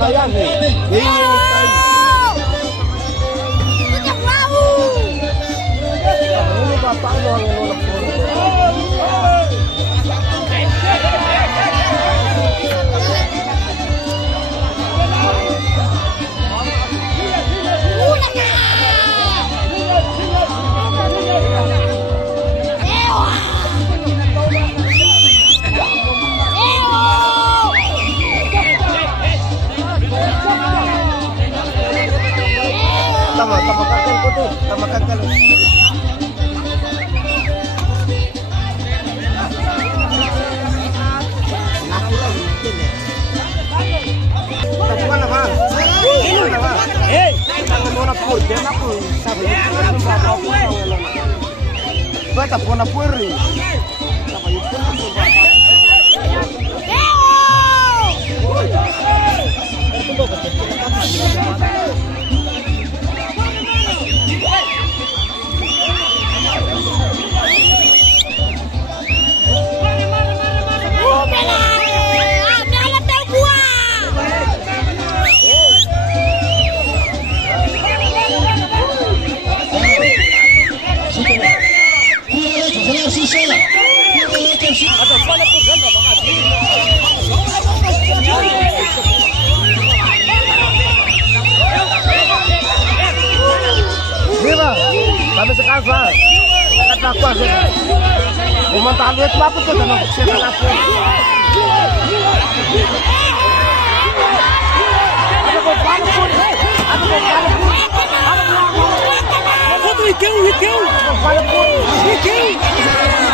na yan eh. Game yung time. Ano ba? Paano ang nulak po? Tamakakal ko to. Tamakakal. Tapuan naman. Eh! Tangan mo na po. Diyan ako. Sabi niyo. Ba, tapuan na po rin. Sabi niyo po na po. Ito ba? Kami sa casa. Nakatakwa siya. Bumantahan ulit mapot ko. Tanong siya sa lakas. Ano ko? Paano po? Ano ko? Paano po? Ano po? Ikaw! Paano po? Ikaw!